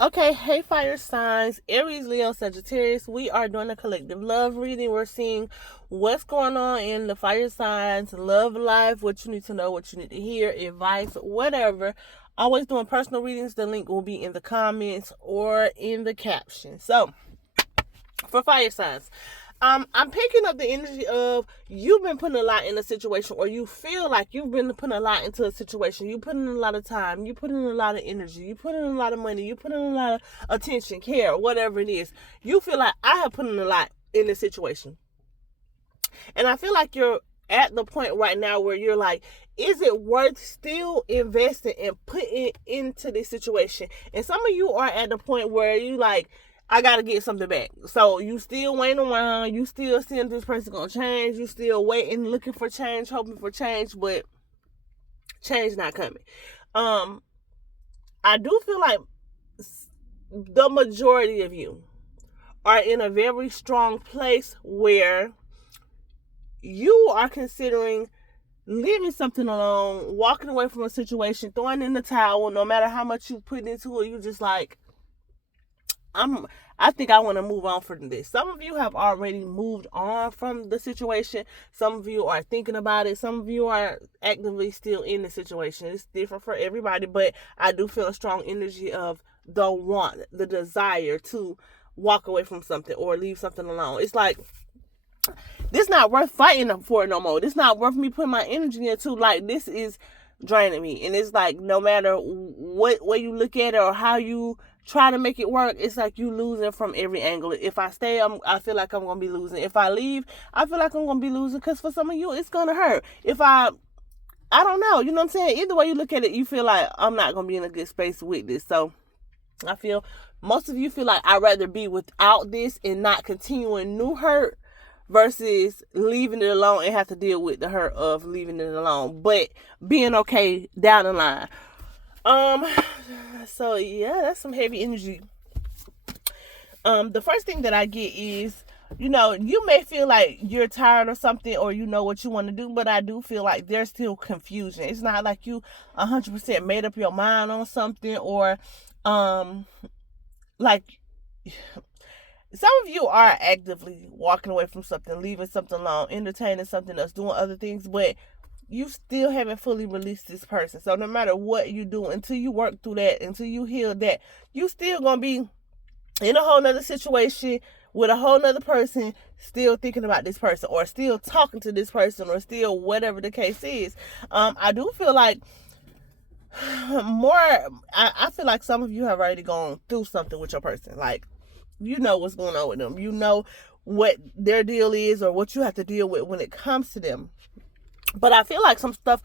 Okay, hey fire signs, Aries Leo Sagittarius. We are doing a collective love reading. We're seeing what's going on in the fire signs, love life, what you need to know, what you need to hear, advice, whatever. Always doing personal readings. The link will be in the comments or in the caption. So, for fire signs, I'm picking up the energy of you've been putting a lot in a situation, or you feel like you've been putting a lot into a situation. You put in a lot of time, you put in a lot of energy, you put in a lot of money, you put in a lot of attention, care, whatever it is. You feel like I have put in a lot in this situation, and I feel like you're at the point right now where you're like, is it worth still investing and putting into this situation? And some of you are at the point where you like, I gotta get something back. So you still waiting around, you still seeing this person gonna change, you still waiting, looking for change, hoping for change, but change not coming. Um, I do feel like the majority of you are in a very strong place where you are considering leaving something alone, walking away from a situation, throwing in the towel, no matter how much you put into it, you just like, I think I want to move on from this. Some of you have already moved on from the situation. Some of you are thinking about it. Some of you are actively still in the situation. It's different for everybody, but I do feel a strong energy of the want, the desire to walk away from something or leave something alone. It's like, this not worth fighting for no more. This not worth me putting my energy into. Like, this is draining me. And it's like, no matter what way you look at it or how you try to make it work, it's like you losing from every angle. If I stay, I feel like I'm gonna be losing. If I leave, I feel like I'm gonna be losing, because for some of you it's gonna hurt. If I don't know, you know what I'm saying? Either way you look at it, you feel like I'm not gonna be in a good space with this. So I feel most of you feel like I'd rather be without this and not continuing new hurt versus leaving it alone and have to deal with the hurt of leaving it alone, but being okay down the line. Um, so yeah, that's some heavy energy. The first thing that I get is, you may feel like you're tired or something, or you know what you want to do, but I do feel like there's still confusion. It's not like you 100% made up your mind on something, or like some of you are actively walking away from something, leaving something alone, entertaining something else, doing other things, but you still haven't fully released this person. So no matter what you do, until you work through that, until you heal that, you still gonna be in a whole nother situation with a whole nother person, still thinking about this person, or still talking to this person, or still whatever the case is. I do feel like more, I feel like some of you have already gone through something with your person. Like, you know what's going on with them. You know what their deal is, or what you have to deal with when it comes to them. But I feel like some stuff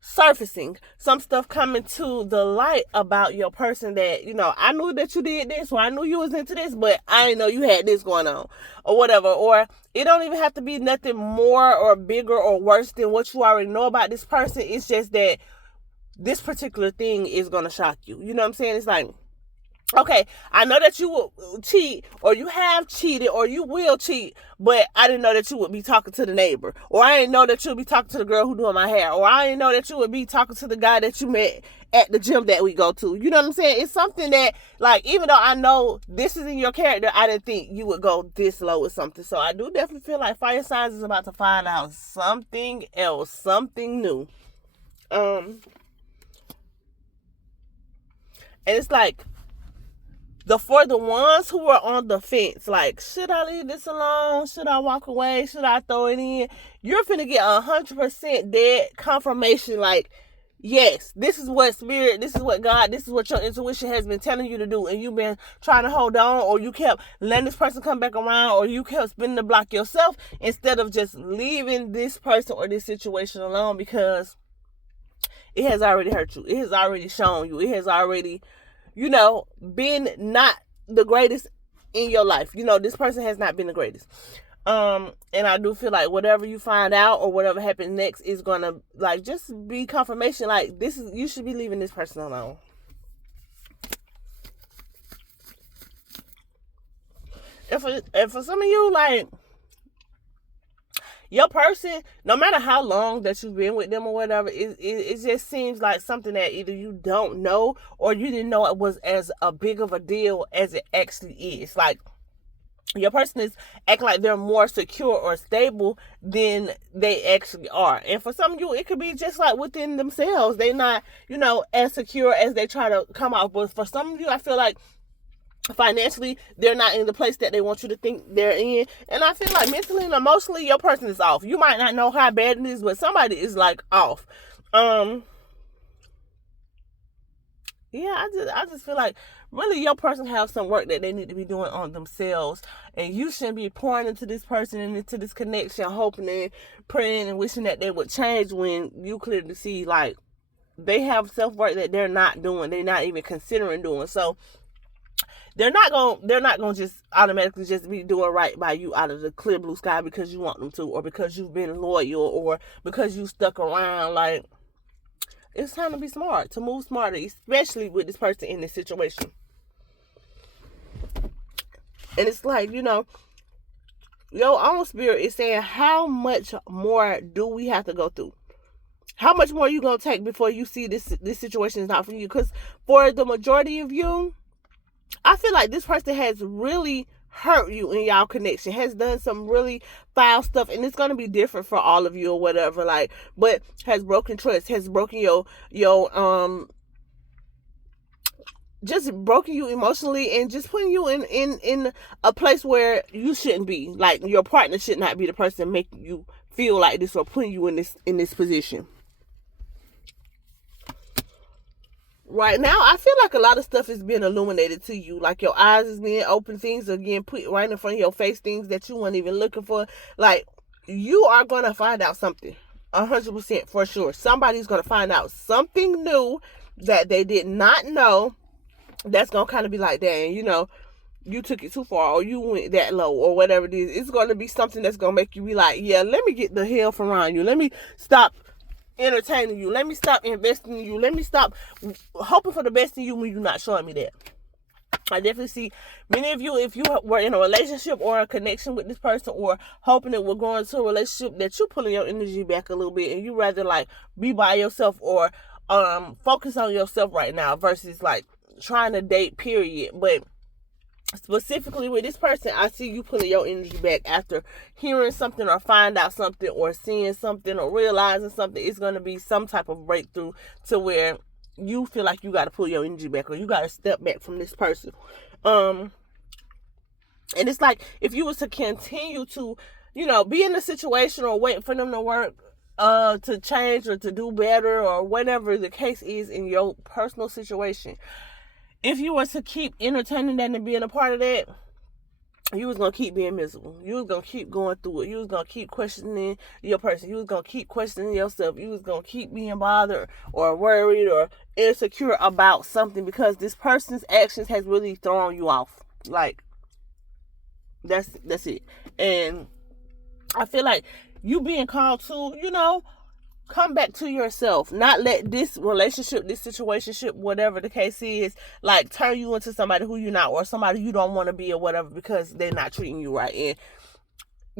surfacing, some stuff coming to the light about your person that, I knew that you did this, or I knew you was into this, but I didn't know you had this going on, or whatever. Or it don't even have to be nothing more or bigger or worse than what you already know about this person. It's just that this particular thing is going to shock you. You know what I'm saying? It's like, okay, I know that you will cheat, or you have cheated, or you will cheat, but I didn't know that you would be talking to the neighbor, or I didn't know that you would be talking to the girl who doing my hair, or I didn't know that you would be talking to the guy that you met at the gym that we go to. You know what I'm saying? It's something that, like, even though I know this is in your character, I didn't think you would go this low with something. So I do definitely feel like fire signs is about to find out something else, something new. And it's like, for the ones who are on the fence, like, should I leave this alone? Should I walk away? Should I throw it in? You're finna get 100% dead confirmation, like, yes, this is what spirit, this is what God, this is what your intuition has been telling you to do, and you've been trying to hold on, or you kept letting this person come back around, or you kept spinning the block yourself instead of just leaving this person or this situation alone, because it has already hurt you. It has already shown you. It has already, been not the greatest in your life. This person has not been the greatest. And I do feel like whatever you find out or whatever happens next is gonna, like, just be confirmation. Like, you should be leaving this person alone. And for some of you, like, Your person, no matter how long that you've been with them or whatever, it just seems like something that either you don't know or you didn't know it was as a big of a deal as it actually is. Like, your person is acting like they're more secure or stable than they actually are. And for some of you, it could be just like within themselves. They're not, as secure as they try to come out. But for some of you, I feel like financially, they're not in the place that they want you to think they're in. And I feel like mentally and emotionally, your person is off. You might not know how bad it is, but somebody is like off. Yeah, I just feel like really your person has some work that they need to be doing on themselves, and you shouldn't be pouring into this person and into this connection, hoping and praying and wishing that they would change when you clearly see like they have self-work that they're not doing, they're not even considering doing. So they're not gonna just automatically just be doing right by you out of the clear blue sky because you want them to, or because you've been loyal, or because you stuck around. Like, it's time to be smart, to move smarter, especially with this person in this situation. And it's like, your own spirit is saying, how much more do we have to go through? How much more are you going to take before you see this situation is not for you? Because for the majority of you, I feel like this person has really hurt you in y'all connection, has done some really foul stuff, and it's going to be different for all of you or whatever, like, but has broken trust, has broken your just broken you emotionally, and just putting you in a place where you shouldn't be. Like, your partner should not be the person making you feel like this or putting you in this position. Right now, I feel like a lot of stuff is being illuminated to you. Like, your eyes is being open, things are getting put right in front of your face, things that you weren't even looking for. Like, you are going to find out something, 100% for sure. Somebody's going to find out something new that they did not know, that's going to kind of be like, dang, you took it too far, or you went that low, or whatever it is. It's going to be something that's going to make you be like, yeah, let me get the hell from around you. Let me stop entertaining you. Let me stop investing in you. Let me stop hoping for the best in you when you're not showing me that. I definitely see many of you, if you were in a relationship or a connection with this person, or hoping that we're going to a relationship, that you're pulling your energy back a little bit, and you rather like be by yourself or focus on yourself right now versus like trying to date, period. But specifically with this person, I see you pulling your energy back after hearing something or find out something or seeing something or realizing something. It's going to be some type of breakthrough to where you feel like you got to pull your energy back, or you got to step back from this person. And it's like, if you was to continue to, be in a situation or wait for them to work, to change or to do better, or whatever the case is in your personal situation, if you were to keep entertaining that and being a part of that, you was going to keep being miserable. You was going to keep going through it. You was going to keep questioning your person. You was going to keep questioning yourself. You was going to keep being bothered or worried or insecure about something, because this person's actions has really thrown you off. Like, that's it. And I feel like you being called to, come back to yourself. Not let this relationship, this situationship, whatever the case is, like turn you into somebody who you're not, or somebody you don't want to be, or whatever, because they're not treating you right, and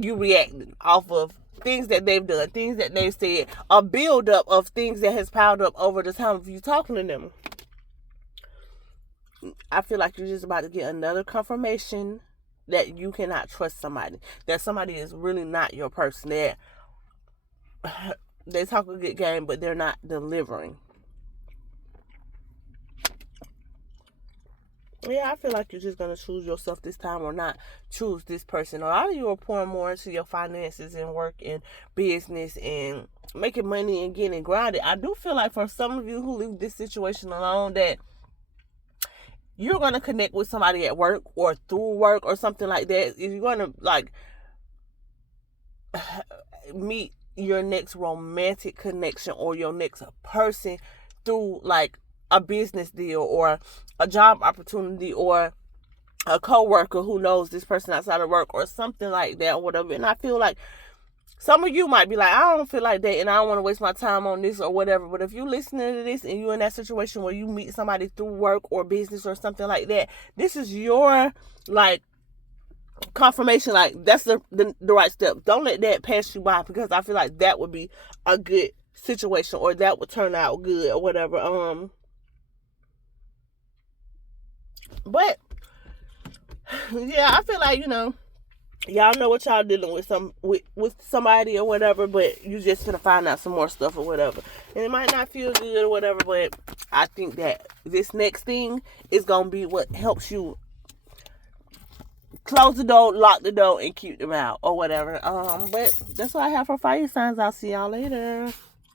you reacting off of things that they've done, things that they've said, a build up of things that has piled up over the time of you talking to them. I feel like you're just about to get another confirmation that you cannot trust somebody, that somebody is really not your person, that they talk a good game, but they're not delivering. Yeah, I feel like you're just going to choose yourself this time, or not choose this person. A lot of you are pouring more into your finances and work and business and making money and getting grounded. I do feel like for some of you who leave this situation alone, that you're going to connect with somebody at work or through work or something like that. If you're going to like meet your next romantic connection or your next person through like a business deal or a job opportunity or a co-worker who knows this person outside of work or something like that or whatever. And I feel like some of you might be like, I don't feel like that and I don't want to waste my time on this or whatever. But if you're listening to this and you're in that situation where you meet somebody through work or business or something like that, this is your like confirmation, like that's the right step. Don't let that pass you by, because I feel like that would be a good situation, or that would turn out good, or whatever. But yeah, I feel like, y'all know what y'all dealing with, with somebody or whatever, but you just gonna find out some more stuff or whatever, and it might not feel good or whatever. But I think that this next thing is gonna be what helps you close the door, lock the door, and keep them out or whatever. But that's what I have for fire signs. I'll see y'all later.